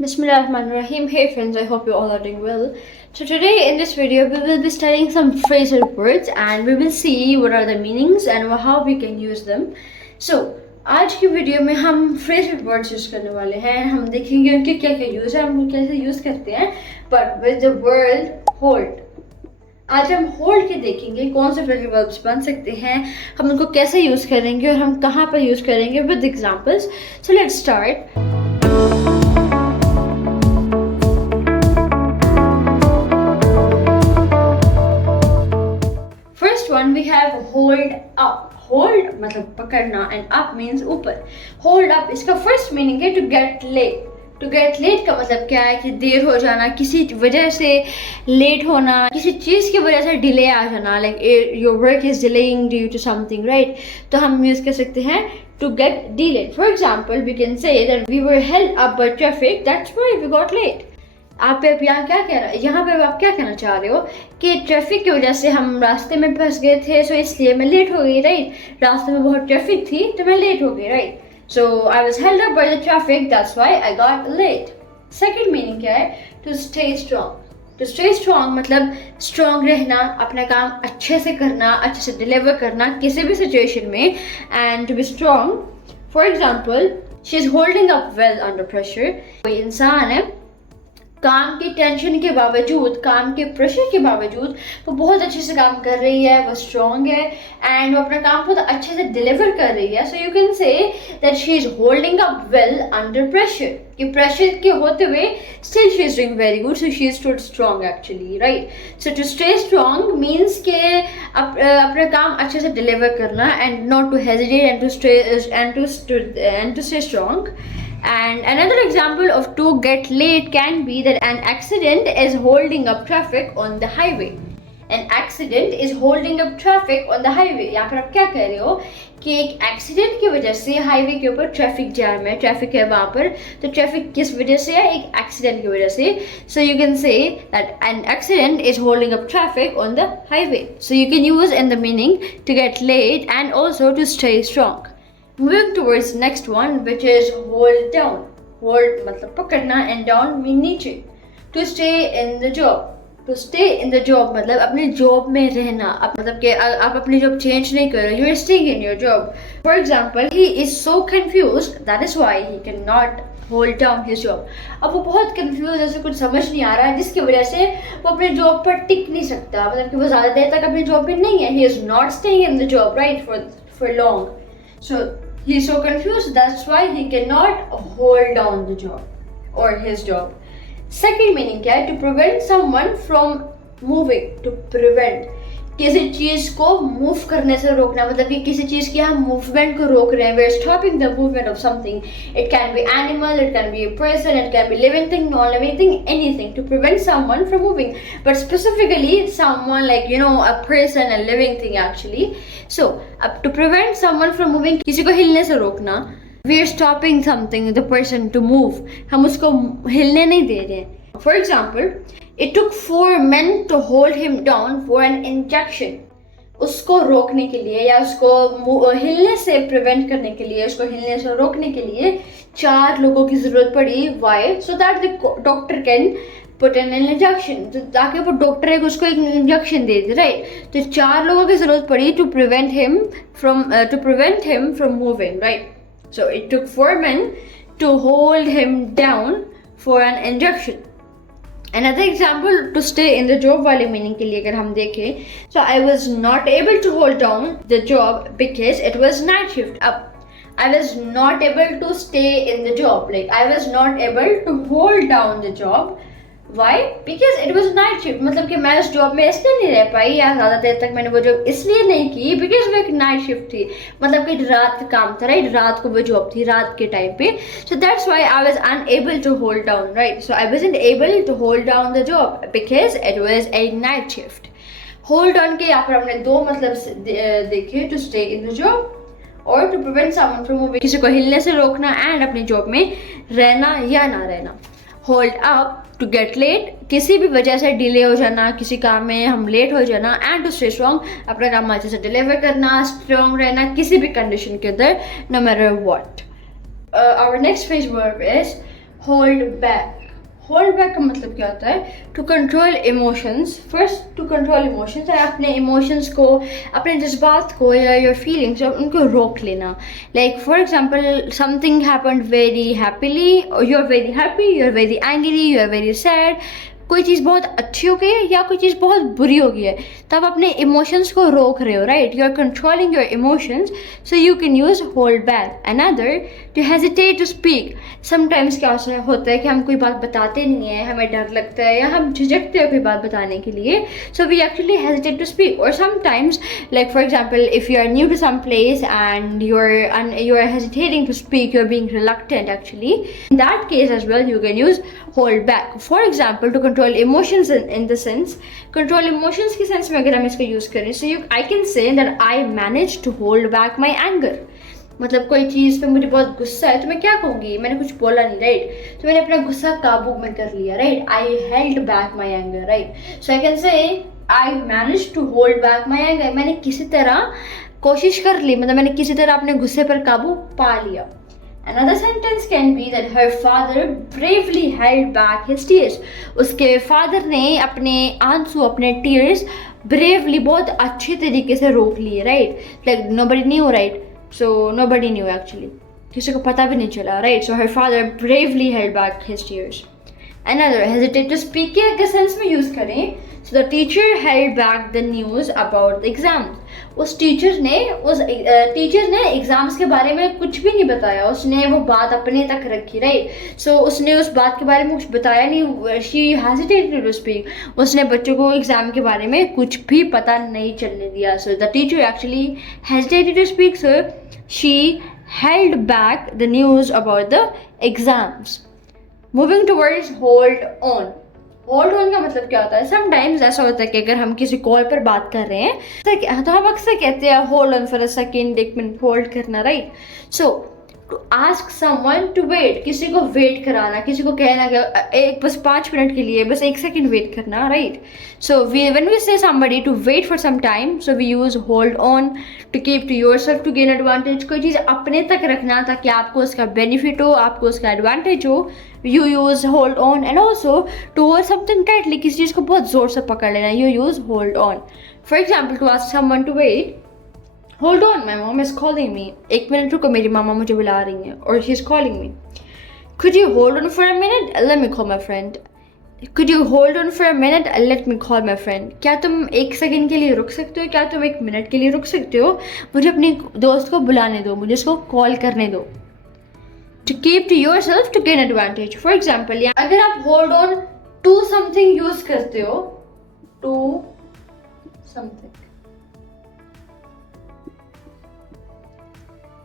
Bismillahirrahmanirrahim. Hey friends, I hope you all are doing well. So today in this video we will be studying some phrasal words and we will see what are the meanings and how we can use them. So आज की video में हम phrasal words use करने वाले हैं. हम देखेंगे उनके क्या क्या यूज है, हम उनको कैसे यूज करते हैं. But with the word hold. आज हम होल्ड के देखेंगे कौन से फ्रेजल वर्ब्स बन सकते हैं, हम उनको कैसे यूज करेंगे और हम कहाँ पर यूज करेंगे with examples. So let's start. One we have hold up. Hold मतलब पकड़ना and up means ऊपर. Hold up इसका first meaning है to get late. To get late का मतलब क्या है कि देर हो जाना, किसी वजह से लेट होना, किसी चीज़ की वजह से डिले आ जाना, like your work is delaying due to something, right? तो हम यूज़ कर सकते हैं to get delayed. For example, we can say that we were held up by traffic, that's why we got late. आप अब यहाँ क्या कह रहा है, यहाँ पे आप क्या कहना चाह रहे हो कि ट्रैफिक की वजह से हम रास्ते में फंस गए थे, सो इसलिए मैं लेट हो गई, राइट? रास्ते में बहुत ट्रैफिक थी तो मैं लेट हो गई, right? So I was held up by the traffic, that's why I got late. Second meaning क्या है? To stay strong. To stay strong मतलब स्ट्रांग रहना, अपना काम अच्छे से करना, अच्छे से डिलीवर करना किसी भी सिचुएशन में. And to be strong, for example, she is holding up well under pressure. कोई इंसान है काम की टेंशन के बावजूद, काम के प्रेशर के बावजूद वो बहुत अच्छे से काम कर रही है, वो स्ट्रॉन्ग है एंड वो अपना काम बहुत अच्छे से डिलीवर कर रही है. So you can say that she is holding up well under pressure. कि प्रेशर के होते हुए still she is doing very good, so she is stood strong actually, right? So to stay strong means के अपना काम अच्छे से deliver करना and not to hesitate and to stay strong. And another example of to get late can be that an accident is holding up traffic on the highway. An accident is holding up traffic on the highway. यहाँ पर आप क्या कह रहे हो कि एक accident की वजह से हाईवे के ऊपर ट्रैफिक जैम है, ट्रैफिक है वहाँ पर. तो ट्रैफिक किस वजह से है? एक एक्सीडेंट की वजह से. So you can say that an accident is holding up traffic on the highway. So you can use in the meaning to get late and also to stay strong. Moving towards next one, which is hold down. Hold मतलब पकड़ना and down mean नीचे. To stay in the job. To stay in the job मतलब अपने job में रहना. मतलब कि आप अपनी जॉब चेंज नहीं कर रहे. You are staying in your job. For example, he is so confused. That is why he cannot hold down his job. अब वो बहुत confused, ऐसे कुछ समझ नहीं आ रहा है जिसकी वजह से वो अपने जॉब पर टिक नहीं सकता. मतलब कि वो ज़्यादा देर तक अपनी जॉब में नहीं है. He is not staying in the job, right? For long. So he is so confused, that's why he cannot hold down the job or his job. Second meaning क्या है? To prevent someone from moving. To prevent किसी चीज को move करने से रोकना, मतलब कि किसी चीज की हम मूवमेंट को रोक रहे हैं. We are stopping the movement of something. It can be animal, it can be a person, it can be living thing, non-living thing, anything. To prevent someone from moving, but specifically someone like a person, a living thing actually. So to prevent someone from moving, किसी को हिलने से रोकना. We are stopping something, the person to move. हम उसको हिलने नहीं दे रहे. For example, it took 4 men to hold him down for an injection. उसको रोकने के लिए या उसको हिलने से प्रिवेंट करने के लिए, उसको हिलने से रोकने के लिए 4 लोगों की जरूरत पड़ी. Why? So that the doctor can put in an injection. तो ताकि वो डॉक्टर है उसको एक इंजेक्शन दे दे, राइट? तो 4 लोगों की जरूरत पड़ी to prevent him from moving, right? So it took 4 men to hold him down for an injection. Another example to stay in the job वाले meaning के लिए अगर हम देखें, so I was not able to hold down the job because it was night shift. अब I was not able to stay in the job, like I was not able to hold down the job. Why? Because it was night shift. मतलब कि मैं उस job में इसलिए नहीं रह पाई या ज़्यादा देर तक मैंने वो जॉब इसलिए नहीं की because वो एक नाइट शिफ्ट थी. मतलब कि रात का काम था, राइट? रात को वो जॉब थी, रात के टाइम पे. So that's why I was unable to hold down, right? So I wasn't able to hold down the job because it was a night shift. Hold on के यहाँ पर हमने 2 मतलब देखे, to stay in the job और to prevent someone from moving. किसी को हिलने से रोकना and अपनी जॉब में रहना या ना रहना. Hold up to get late, किसी भी वजह से डिले हो जाना, किसी काम में हम लेट हो जाना. एंड टू स्टे स्ट्रॉन्ग, अपना काम अच्छे से डिलीवर करना, स्ट्रॉन्ग रहना किसी भी कंडीशन के अंदर, no matter what. Our next phrase verb is hold back. Hold back का मतलब क्या होता है? To control emotions. First to control emotions, अपने इमोशंस को, अपने जज्बात को या योर फीलिंग्स उनको रोक लेना। Like for example something happened very happily, you are very happy, you are very angry, you are very sad, कोई चीज़ बहुत अच्छी हो गई है या कोई चीज़ बहुत बुरी हो गई है, तब अपने इमोशंस को रोक रहे हो, right? You are controlling your emotions, so you can use hold back. Another, to hesitate to speak. Sometimes क्या होता है कि हम कोई बात बताते नहीं हैं, हमें डर लगता है या हम झिझकते हैं कोई बात बताने के लिए, so we actually hesitate to speak. और sometimes like for example if you are new to some place and you are hesitating to speak, you are being reluctant actually, in that case as well you can use hold back. For example, to control emotions in the sense, control emotions की sense में अगर हम इसका use करें, so I can say that I managed to hold back my anger. मतलब कोई चीज़ पे मुझे बहुत गुस्सा है तो मैं क्या कहूँगी, मैंने कुछ बोला नहीं, राइट? तो मैंने अपना गुस्सा काबू में कर लिया, right? I held back my anger, right? So I can say I manage to hold back my anger. मैंने किसी तरह कोशिश कर ली, मतलब मैंने किसी तरह अपने गुस्से पर काबू पा लिया। Another sentence can be that her father bravely held back his tears. उसके फादर ने अपने आंसू, अपने tears bravely बहुत अच्छे तरीके से रोक लिए, right? Like nobody knew, right? So nobody knew actually. किसी को पता भी नहीं चला, right? So her father bravely held back his tears. Another, hesitate to speak के अगर सेंस में यूज़ करें, so the teacher held back the news about the exams. उस टीचर ने एग्जाम्स के बारे में कुछ भी नहीं बताया, उसने वो बात अपने तक रखी, राइट? सो उसने उस बात के बारे में कुछ बताया नहीं, शी हेजिटेटेड टू स्पीक। उसने बच्चों को एग्जाम के बारे में कुछ भी पता नहीं चलने दिया। So the teacher actually hesitated to speak, so she held back the news about the exams. Moving towards hold on. Hold on का मतलब क्या होता है? समटाइम्स ऐसा होता है कि अगर हम किसी कॉल पर बात कर रहे हैं तो हम अक्सर कहते हैं hold on for a second, एक मिनट होल्ड करना, right? So to ask someone to wait, किसी को वेट कराना, किसी को कहना कि एक बस 5 मिनट के लिए बस 1 सेकंड वेट करना, right? So when we say somebody to wait for some time, so we use hold on to keep to yourself to gain advantage. कोई चीज़ अपने तक रखना ताकि आपको उसका बेनिफिट हो, आपको उसका एडवांटेज हो, you use hold on. And also to hold something tightly, किसी चीज़ को बहुत ज़ोर से पकड़ लेना, you use hold on. For example, to ask someone to wait, hold on, my mom is calling me. 1 minute रुको, मेरी मामा मुझे बुला रही हैं, or she's calling me. Could you hold on for a minute? Let me call my friend. Could you hold on for a minute? Let me call my friend. क्या तुम 1 second के लिए रुक सकते हो? क्या तुम 1 मिनट के लिए रुक सकते हो? मुझे अपनी दोस्त को बुलाने दो, मुझे उसको कॉल करने दो। To keep to yourself to gain advantage. For example, अगर आप hold on to something use करते हो, to something,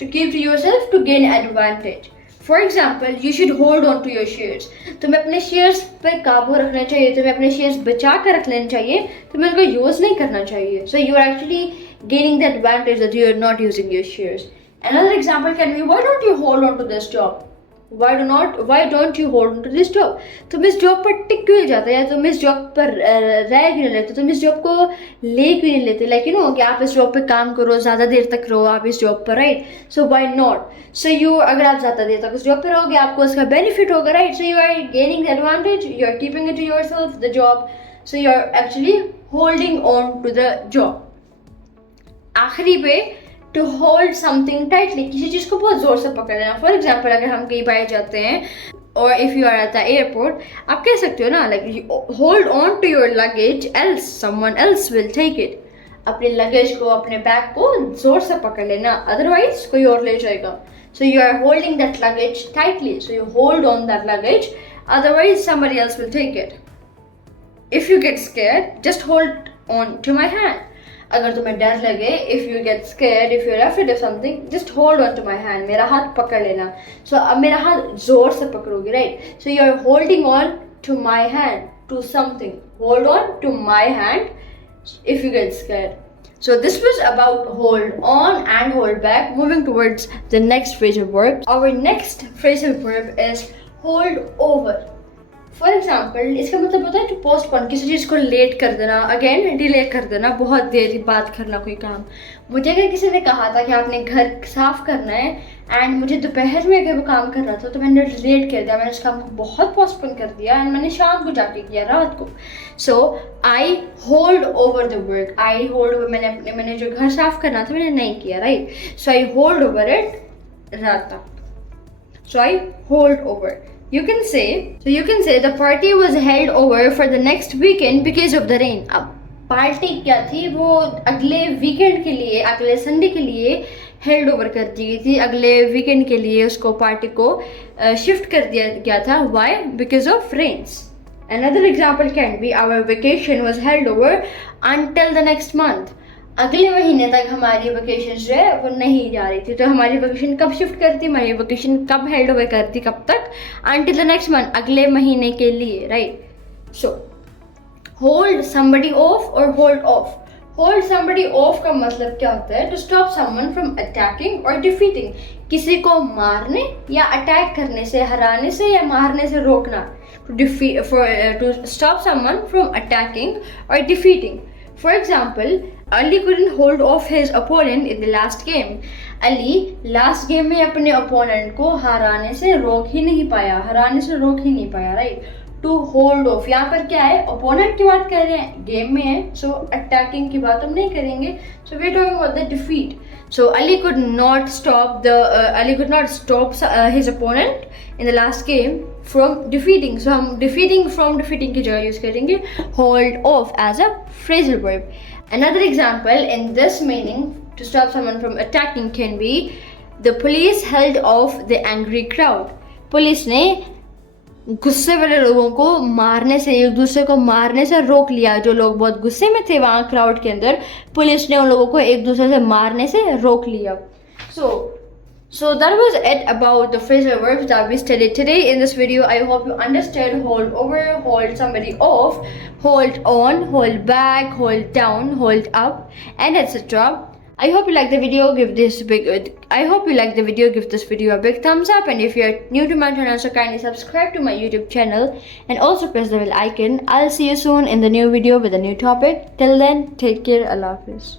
to keep to yourself to gain advantage. For example, you should hold on to your shares. तुम्हें अपने shares पर काबू रखना चाहिए, तुम्हें अपने शेयर्स बचा कर रख लेने चाहिए, तुम्हें उनको यूज नहीं करना चाहिए. So you are actually gaining the advantage that you are not using your shares. Another example can be, why don't you hold on to this job? Why don't you hold on to this job? तुम इस job पर टिक क्यों नहीं जाते, या तुम इस job पर रह क्यों नहीं लेते, तुम इस जॉब को ले क्यों नहीं लेते? लाइक यू नो कि आप इस जॉब पे काम करो, ज़्यादा देर तक रहो आप इस जॉब पर, right? So why not? So you, अगर आप ज़्यादा देर तक उस जॉब पर रहोगे आपको उसका बेनिफिट होगा, right? So you are gaining the advantage, you are keeping it to yourself the job, so you are actually holding on to the job. आखिरी पे, टू होल्ड समथिंग टाइटली, किसी चीज़ को बहुत ज़ोर से पकड़ लेना. फॉर एग्जाम्पल, अगर हम कहीं बाहर जाते हैं और if you are at the airport, आप कह सकते हो ना, like hold on to your luggage else someone else will take it. अपने लगेज को, अपने बैग को ज़ोर से पकड़ लेना, अदरवाइज कोई और ले जाएगा. So you are holding that luggage tightly, so you hold on that luggage, otherwise somebody else will take it. If you get scared, just hold on to my hand. अगर तुम्हें डर लगे, if you get scared, if you're afraid of something, just hold on to my hand. मेरा हाथ पकड़ लेना. So अब मेरा हाथ जोर से पकड़ोगे, right? So you're holding on to my hand, to something. Hold on to my hand if you get scared. So this was about hold on and hold back. Moving towards the next phrasal verb. Our next phrasal verb is hold over. For example इसका मतलब होता है to postpone, किसी चीज़ को late कर देना, again delay कर देना, बहुत देर बाद करना कोई काम। मुझे अगर किसी ने कहा था कि आपने घर साफ़ करना है एंड मुझे दोपहर में अगर वो काम कर रहा था तो मैंने लेट कर दिया, मैंने उस काम को बहुत पोस्टपोन कर दिया एंड मैंने शाम को जाके किया, रात को। So I hold over the work, I hold over, मैंने जो घर साफ़ करना था मैंने नहीं किया, right. So I hold over it रात तक, so I hold over. You can say the party was held over for the next weekend because of the rain. अब पार्टी क्या थी, वो अगले वीकेंड के लिए, अगले संडे के लिए हेल्ड ओवर कर दी गई थी, अगले वीकेंड के लिए उसको पार्टी को शिफ्ट कर दिया गया था। Why? Because of rains. Another example can be our vacation was held over until the next month. अगले महीने तक हमारी वेकेशन जो है वो नहीं जा रही थी, तो हमारी वेकेशन कब शिफ्ट करती, हमारी वेकेशन कब हेल्ड ओवर करती, कब तक, until the next month, अगले महीने के लिए, right. So hold somebody off और hold off. Hold somebody off का मतलब क्या होता है, टू स्टॉप someone from attacking or defeating, किसी को मारने या अटैक करने से, हराने से या मारने से रोकना, to stop someone from attacking or defeating. For example, Ali couldn't hold off his opponent in the last game. Ali last game में अपने opponent को हराने से रोक ही नहीं पाया, right? To hold off, यहाँ पर क्या है, opponent की बात कर रहे हैं, game में है, so attacking की बात हम नहीं करेंगे, so we're talking about the defeat. So Ali could not stop his opponent in the last game from defeating. So हम defeating की जगह यूज करेंगे hold off as a phrasal verb. Another example in this meaning, to stop someone from attacking, can be the police held off the angry crowd. Police ने गुस्से वाले लोगों को मारने से, एक दूसरे को मारने से रोक लिया। जो लोग बहुत गुस्से में थे वहाँ क्राउड के अंदर, पुलिस ने उन लोगों को एक दूसरे से मारने से रोक लिया। So that was it about the phrasal verbs that we studied today in this video. I hope you understood hold over, hold somebody off, hold on, hold back, hold down, hold up, and etc. I hope you like the video. Give this video a big thumbs up, and if you are new to my channel, so kindly subscribe to my YouTube channel and also press the bell icon. I'll see you soon in the new video with a new topic. Till then, take care. Allah Hafiz.